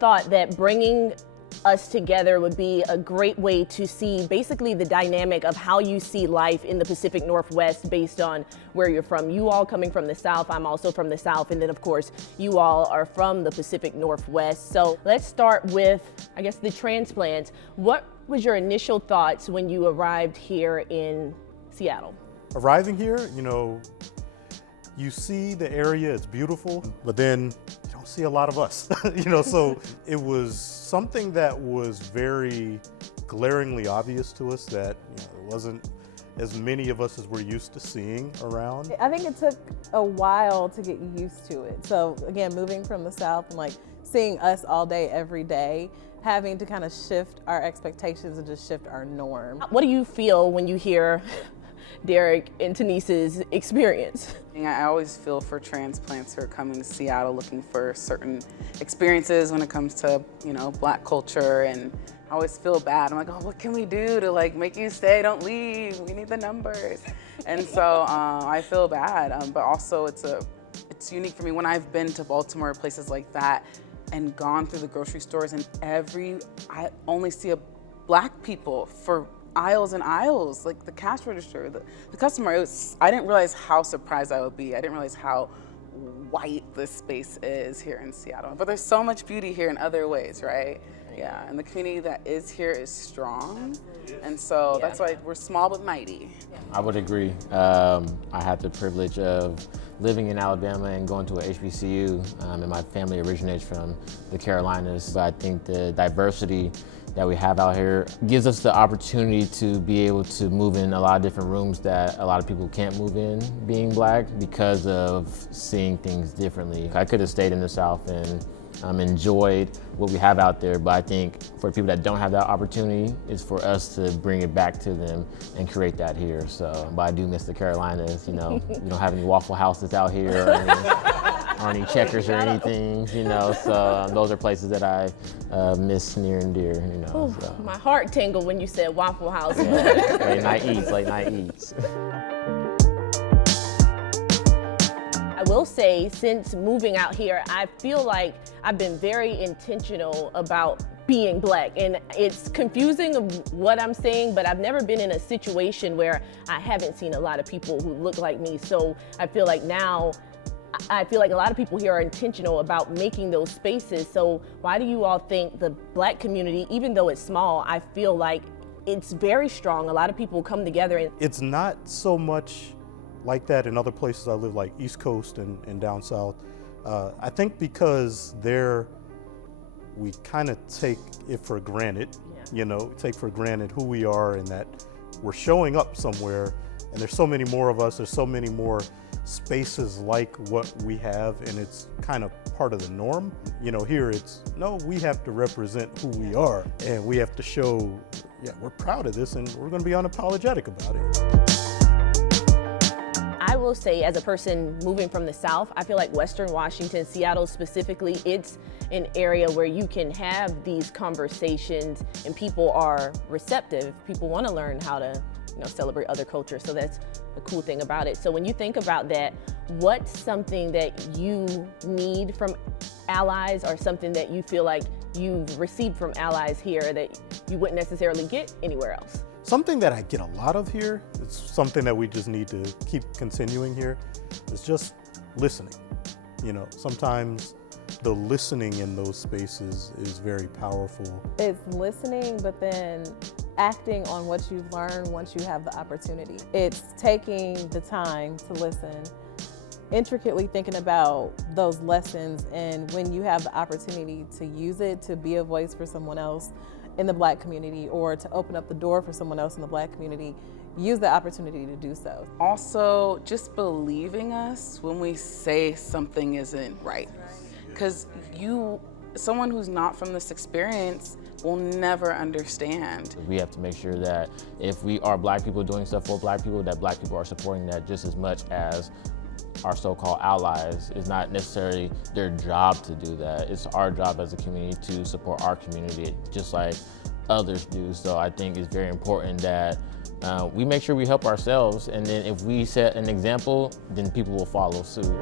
thought that bringing us together would be a great way to see basically the dynamic of how you see life in the Pacific Northwest based on where you're from. You all coming from the South, I'm also from the South, and then of course you all are from the Pacific Northwest. So let's start with, I guess, the transplants. What was your initial thoughts when you arrived here in Seattle? Arriving here, you see the area, it's beautiful, but then you don't see a lot of us, so it was something that was very glaringly obvious to us that there wasn't as many of us as we're used to seeing around. I think it took a while to get used to it. So again, moving from the South and like seeing us all day, every day, having to kind of shift our expectations and just shift our norm. What do you feel when you hear Derek and Tanice's experience? I always feel for transplants who are coming to Seattle looking for certain experiences when it comes to, Black culture, and I always feel bad. I'm like, oh, what can we do to make you stay? Don't leave. We need the numbers. And so I feel bad, but also it's unique for me when I've been to Baltimore, places like that, and gone through the grocery stores, and I only see Black people for aisles and aisles, like the cash register, the customer. I didn't realize how surprised I would be. I didn't realize how white this space is here in Seattle. But there's so much beauty here in other ways, right? Yeah, and the community that is here is strong. And so that's why we're small but mighty. I would agree. I had the privilege of living in Alabama and going to a HBCU, and my family originates from the Carolinas. But I think the diversity that we have out here gives us the opportunity to be able to move in a lot of different rooms that a lot of people can't move in being Black because of seeing things differently. I could have stayed in the South and enjoyed what we have out there, but I think for people that don't have that opportunity, it's for us to bring it back to them and create that here. So, but I do miss the Carolinas, we don't have any Waffle Houses out here or any Checkers or anything, so those are places that I miss near and dear, Ooh, so. My heart tingled when you said Waffle House. Yeah, late night eats. I will say, since moving out here, I feel like I've been very intentional about being Black, and it's confusing of what I'm saying, but I've never been in a situation where I haven't seen a lot of people who look like me. So I feel like now, a lot of people here are intentional about making those spaces. So why do you all think the Black community, even though it's small, I feel like it's very strong? A lot of people come together. And it's not so much like that in other places I live, like East Coast and down South. I think because we kind of take it for granted, take for granted who we are and that we're showing up somewhere, and there's so many more of us, there's so many more spaces like what we have, and it's kind of part of the norm. Here we have to represent who we are, and we have to show, we're proud of this, and we're going to be unapologetic about it. I will say, as a person moving from the South, I feel like Western Washington, Seattle specifically, it's an area where you can have these conversations and people are receptive. People want to learn how to celebrate other cultures. So that's the cool thing about it. So when you think about that, what's something that you need from allies, or something that you feel like you've received from allies here that you wouldn't necessarily get anywhere else? Something that I get a lot of here, it's something that we just need to keep continuing here, is just listening. Sometimes the listening in those spaces is very powerful. It's listening, but then acting on what you've learned once you have the opportunity. It's taking the time to listen, intricately thinking about those lessons, and when you have the opportunity to use it to be a voice for someone else in the Black community, or to open up the door for someone else in the Black community, use the opportunity to do so. Also, just believing us when we say something isn't right. Because someone who's not from this experience will never understand. We have to make sure that if we are Black people doing stuff for Black people, that Black people are supporting that just as much as our so-called allies. It's not necessarily their job to do that. It's our job as a community to support our community just like others do. So I think it's very important that we make sure we help ourselves, and then if we set an example, then people will follow suit.